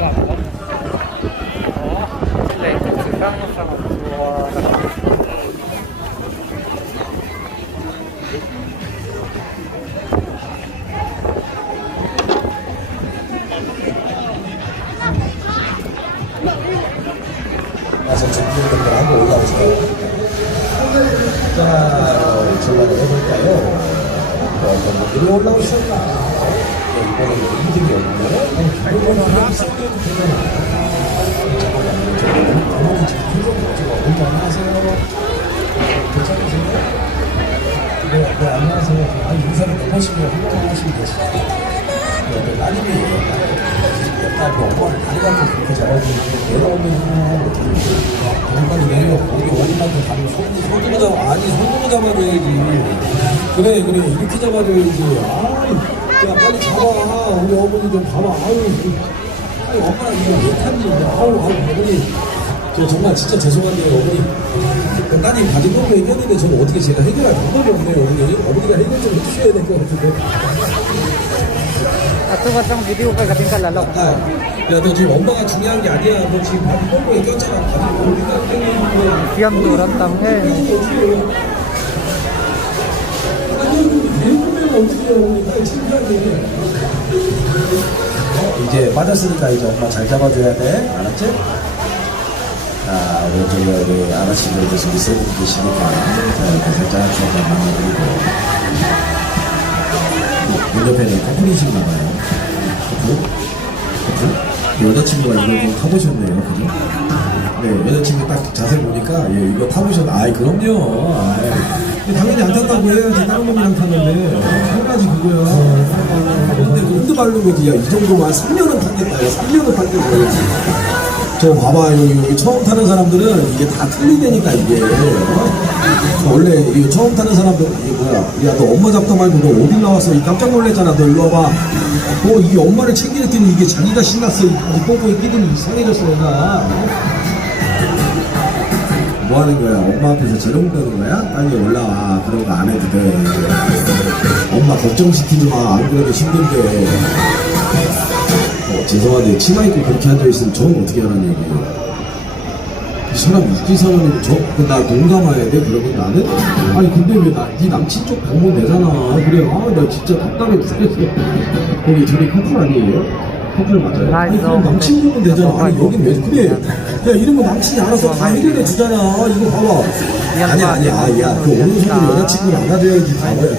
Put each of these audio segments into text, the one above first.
가고. 레이트 상상하고 와서 준비를 하고 올라오세요. 자, 전화를 해볼까요? 어떤 분들이 올라오셨나? 이번에는 이들이 없네요. 이번에는 생겨도 되잖아. 잠깐만요. 어머니 지금 표정이 어쩌고 먼저 안녕하세요. 괜찮으세요? 네, 안녕하세요. 아니, 인사를 넘어시면 한번 하시면 되시죠. 네, 따님이에요. 약간 엄마를 다리 같은 그렇게 잡아주는데 내려오면 어떻게 빨리 내려. 거기 어디만큼 가면 손으로 잡아. 아니, 손으로 잡아줘야지. 그래, 이렇게 잡아줘야지. 야, 빨리 잡아. 우리 어머니 좀 봐봐. 아니, 엄마랑 이거 왜 탔니? 어머니. 저 정말 진짜 죄송한데요, 어머니. 따님 가진 거 얘기했는데 저는 어떻게 제가 해결할 방법이 없네요, 어머니. 어머니가 해결 좀 해주셔야 될 것 같은데. 같은 비디오 가 같은 걸 날라. 야, 너 지금 엄마가 중요한 게 아니야. 너 지금 바비 뽀뽀에 꼈잖아. 바비 뽀뽀에 비암도 오란다고 해. 이제 빠졌으니까 이제 엄마 잘 잡아줘야 돼. 알았지? 자, 우리 아저씨들 이제 우리 세 분이 계시니까 자, 이렇게 살짝 좀 만나드리고 문 옆에는 커플이신가 봐요. 커플? 여자친구가 이걸 좀 타보셨네요. 그죠? 네, 여자친구 딱 자세히 보니까 예, 이거 타보셨. 아이, 그럼요. 아이. 당연히 안 탔다고 해야지. 다른 놈이랑 탔는데 당연하지 그거야. 근데 그 흔드 바르는 거지. 야, 이 정도만 3년은 탔겠다. 3년은 탔겠다. 저 봐봐, 여기 처음 타는 사람들은 이게 다 틀리다니까, 이게. 원래 이거 처음 타는 사람들, 이게 뭐야. 야, 너 엄마 잡다 말고 너 어딜 나왔어? 깜짝 놀랐잖아. 너 일로 와봐. 이게 엄마를 챙기랬더니 이게 자기가 신났어. 이 뽀뽀에 끼더니 이상해졌어, 내가. 뭐 하는 거야? 엄마 앞에서 저런 거 하는 거야? 빨리 올라와. 그런 거 안 해도 돼. 엄마 걱정시키지 마. 안 그래도 힘든데. 죄송한데 치마 입고 그렇게 앉아있으면 저는 어떻게 하라는 얘기예요? 이 사람 웃긴 사람이고 나 동감해야 돼? 그러면 나는? 아니 근데 왜 네 남친 쪽 방문 되잖아. 그래. 나 진짜 답답해 죽겠어. 거기 둘이 커플 아니에요? 커플 맞아요? 아니 그럼 남친 보면 되잖아. 아니 여긴 왜 그래? 야 이러면 남친이 알아서 다 해결해 주잖아. 이거 봐봐. 아니야. 야 그 오른손으로 여자친구를 안아줘야지.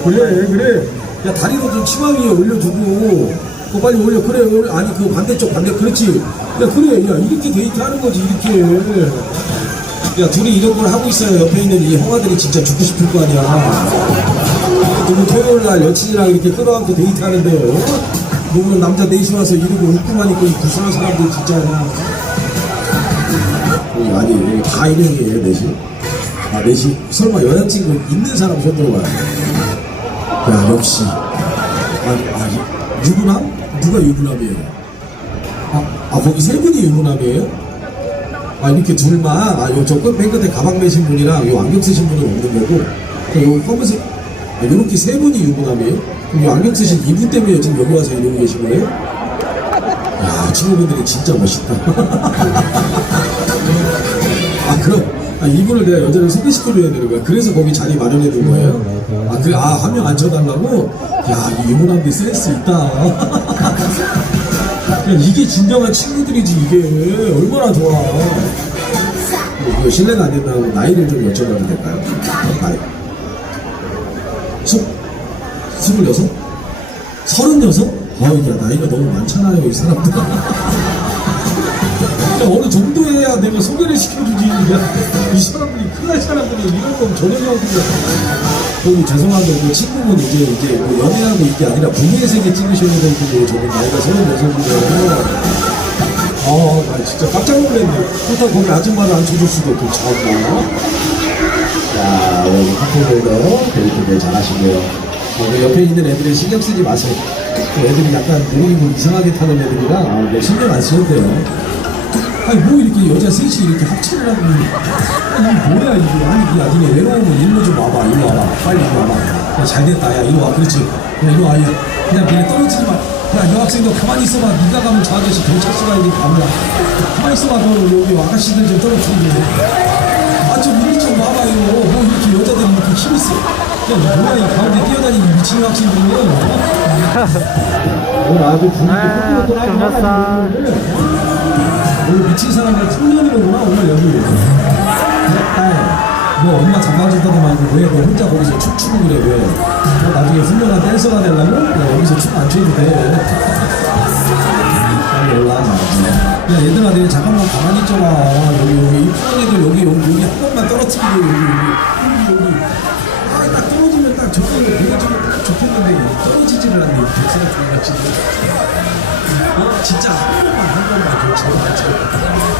그래. 야 다리도 좀 치마 위에 올려주고 빨리 올려. 그래. 아니 그 반대쪽 그렇지. 야 그래. 야 이렇게 데이트하는 거지. 이렇게. 야 둘이 이런 걸 하고 있어요. 옆에 있는 이 형아들이 진짜 죽고 싶을 거 아니야. 누구 토요일날 여친이랑 이렇게 끌어안고 데이트하는데요. 누구는 남자 넷이 와서 이러고 웃고만 있고 이 불쌍한 사람들 진짜. 아니 여기 다 이름이에요. 넷이. 넷이 설마 여자친구 있는 사람 손 들어봐요. 야 역시. 유부남? 누가 유부남이에요? 거기 세 분이 유부남이에요? 이렇게 둘만, 저 맨 끝에 가방 매신 분이랑 요 안경 쓰신 분은 없는 거고, 요 검은색, 요렇게 세 분이 유부남이에요? 그럼 요 안경 쓰신 이분 때문에 지금 여기 와서 이러고 계신 거예요? 야, 친구분들이 진짜 멋있다. 그럼, 이분을 내가 여자를 소개시켜줘야 되는 거야. 그래서 거기 자리 마련해 둔 거예요? 그래, 한 명 앉혀달라고? 야, 이 유부남들 센스 있다. 이게 진정한 친구들이지, 이게. 얼마나 좋아. 이거 실례가 안 된다고 나이를 좀 여쭤봐도 될까요? 나이. 26? 36? 야, 나이가 너무 많잖아요, 이 사람들. 어느 정도 해야 내가 소개를 시켜주지. 이 사람들이 큰일 사람들이 이런 건 전혀 거기 죄송한데 그 친구분 이제 뭐 연애하고 이게 아니라 부부의 세계 찍으셔야 되는데 저는 나이가 36인데 나 진짜 깜짝 놀랐네. 그렇다고 거기 아줌마를 앉혀줄 수도 없고 참나. 자 여기 커플들도 데이트를 잘하시고요. 옆에 있는 애들이 신경 쓰지 마세요. 그 애들이 약간 모르고 이상하게 타는 애들이라 신경 안 쓰셔도 돼요. 뭐 이렇게 여자 셋이 이렇게 합체를 하고 이게 뭐야 이게. 야 니네 외로우면 일로 좀 와봐. 일로 와봐. 빨리 일로 와봐. 야, 잘 됐다. 야 이리 와. 그렇지. 야 이리 와. 그냥 니네 떨어지지 마. 야, 여학생도 가만히 있어봐. 네가 가면 저 아저씨 경찰서 가야 되니까 안 가. 가만히 있어봐. 너 여기 아가씨들 좀 떨어뜨리고. 아, 좀 이리 좀 와봐요. 뭐 이렇게 여자들이 이렇게 힘 있어? 야, 뭐야, 이 가운데 뛰어다니는 미친 학생들은. 오늘 아주 분위기 끝났어. 오늘 미친 사람들 청년이로구나, 오늘 여기. 너 엄마 잡아주다도 말고 왜 너 혼자 거기서 춤추고 그래, 왜? 너 나중에 훌륭한 댄서가 되려면 야, 여기서 춤 안 춰도 돼. 빨리 올라와. 야, 얘들아, 내가 잠깐만 가만히 있잖아. 여기 이쁜 애들 여기 한 번만 떨어뜨리고, 여기. 아, 딱 떨어지면 딱 저쪽으로 보여주면 딱 좋겠는데, 떨어지지를 않네, 이 백수가 들어가지. 진짜 한 번만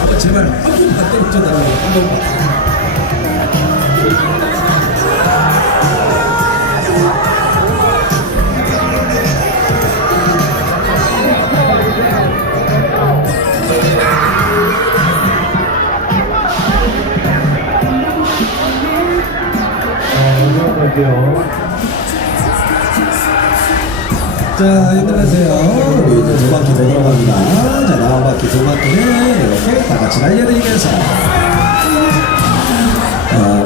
더 제발 한 번만 떨어져달라고, 한 번만. 자, 안녕하세요. 우리 이제 두 바퀴 더 들어갑니다. 자, 나한 바퀴 두 바퀴는 이렇게 다 같이 날려드리면서.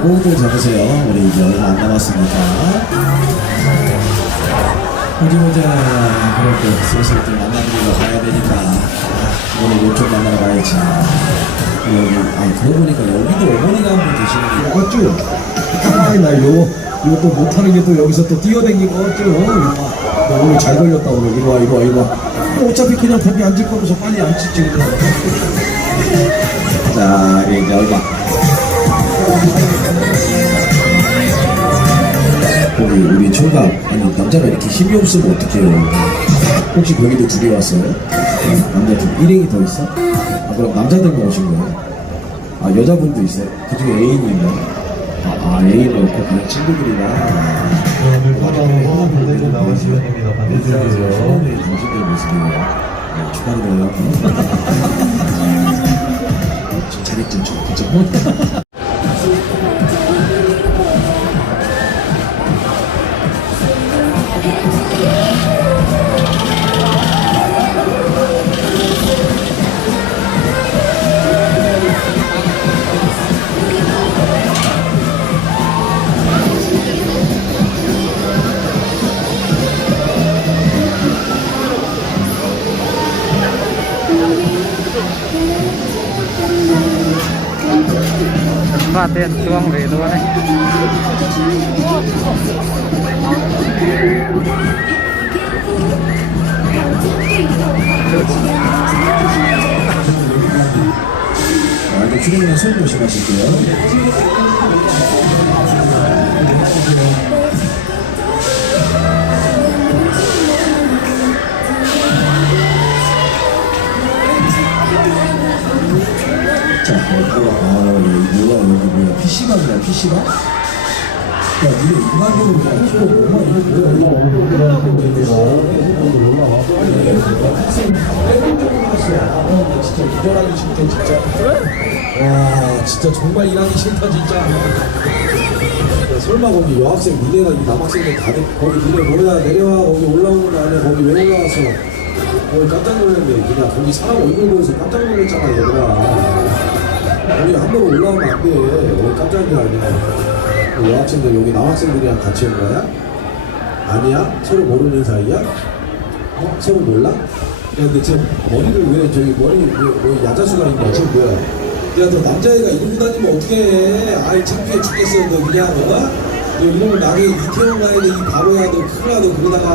호흡을 잡으세요. 우리 이제 얼마 안 남았으니까. 보자. 그렇게 슬슬 좀 만나드리러 가야 되니까. 오늘 요쪽 만나러 가야지. 그러고 보니까 여기도 어머니가 한 분 계시는 거 맞죠? 나 이것도 못하는 게 또 여기서 또 뛰어댕기고 어쩌? 너 오늘 잘 걸렸다 오늘. 이리 와. 어차피 그냥 거기 앉을 거면서 빨리 앉지 그래. 자, 이제 얼마? 우리 총각, 아니 남자가 이렇게 힘이 없으면 어떡해요? 혹시 거기도 둘이 왔어요? 남자 둘, 일행이 더 있어? 그럼 남자들만 오신 거예요? 여자분도 있어요? 그중에 애인이 있나요? 애인은 없고 그냥 친구들이랑. 화장실에 나오시면 됩니다. 반대쪽에서. 당신들 모습이에요. 축하드려요. 좀 잘했죠, 그죠? Paten chuang về luôn đấy. 이제 출연료 손 조심하실게요. 자, 뭐야, PC방이야, PC방? 야, 니네 인간적으로 그냥 키워, 진짜 기절하기 싫대, 진짜. 와, 진짜 정말 일하기 싫다, 진짜. 야, 설마 거기 여학생 니네가 이 남학생들 다들 거기 니네 뭐야, 내려와, 거기 올라오는 거 아니야, 거기 왜 올라와서. 깜짝 놀랐네. 그냥 거기 사람 얼굴 보여서 깜짝 놀랐잖아, 얘들아. 우리 함부로 올라오면 안 돼. 깜짝이야, 아니야. 여학생들 여기 남학생들이랑 같이 온 거야? 아니야? 서로 모르는 사이야? 서로 몰라? 야, 근데 쟤 머리를 왜 저기 왜 야자수가 있냐? 지금 뭐야? 야, 너 남자애가 이러고 다니면 어떡해? 아이, 창피해 죽겠어. 너 그냥 너 이러면 나중에 이태원 가야 돼. 이 바보야. 너 큰일 나. 너 그러다가.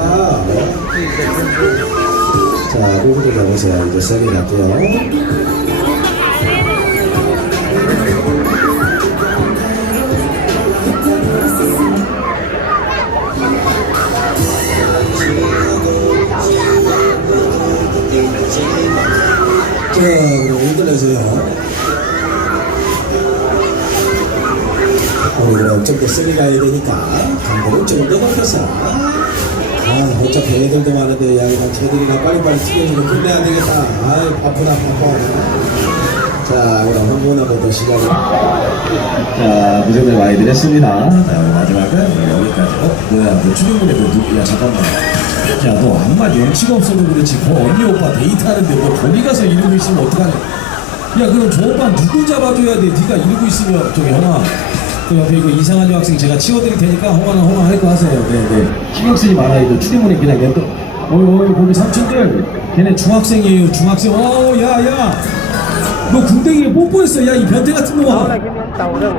자, 호흡을 잡으세요. 이제 세게 갈게요. 자, 그럼 흔들려주세요. 우리 그럼 좀 더 세게 가야 되니까 감독을 조금 더 높여서. 어차피 애들도 많은데 야, 그냥 쟤들이나 빨리빨리 튀겨주고 끝내야 되겠다. 바쁘다. 자, 그럼 한 번 한 번 더 시작을. 자, 무전을 많이 드렸습니다. 자, 마지막은 여기까지. 뭐야, 뭐 추경문에 누구야? 잠깐만. 야, 너 아무 말 염치가 없어도 그렇지. 그 언니 오빠 데이트하는데 너 거기 가서 이러고 있으면 어떡하냐. 야, 그럼 저 오빠 누굴 잡아줘야 돼? 네가 이러고 있으면. 저기 형아, 그 옆에 이거 이상한 여학생 제가 치워드릴 테니까 홍아는 할 거 하세요. 네네. 신경 쓰지 말아. 이거 추리모니 그냥 냅둬. 어이 거기 삼촌들 걔네 중학생이에요. 중학생. 야 너 궁뎅이에 뽀뽀했어. 야 이 변태 같은 놈아. Tao là cái món tàu đâu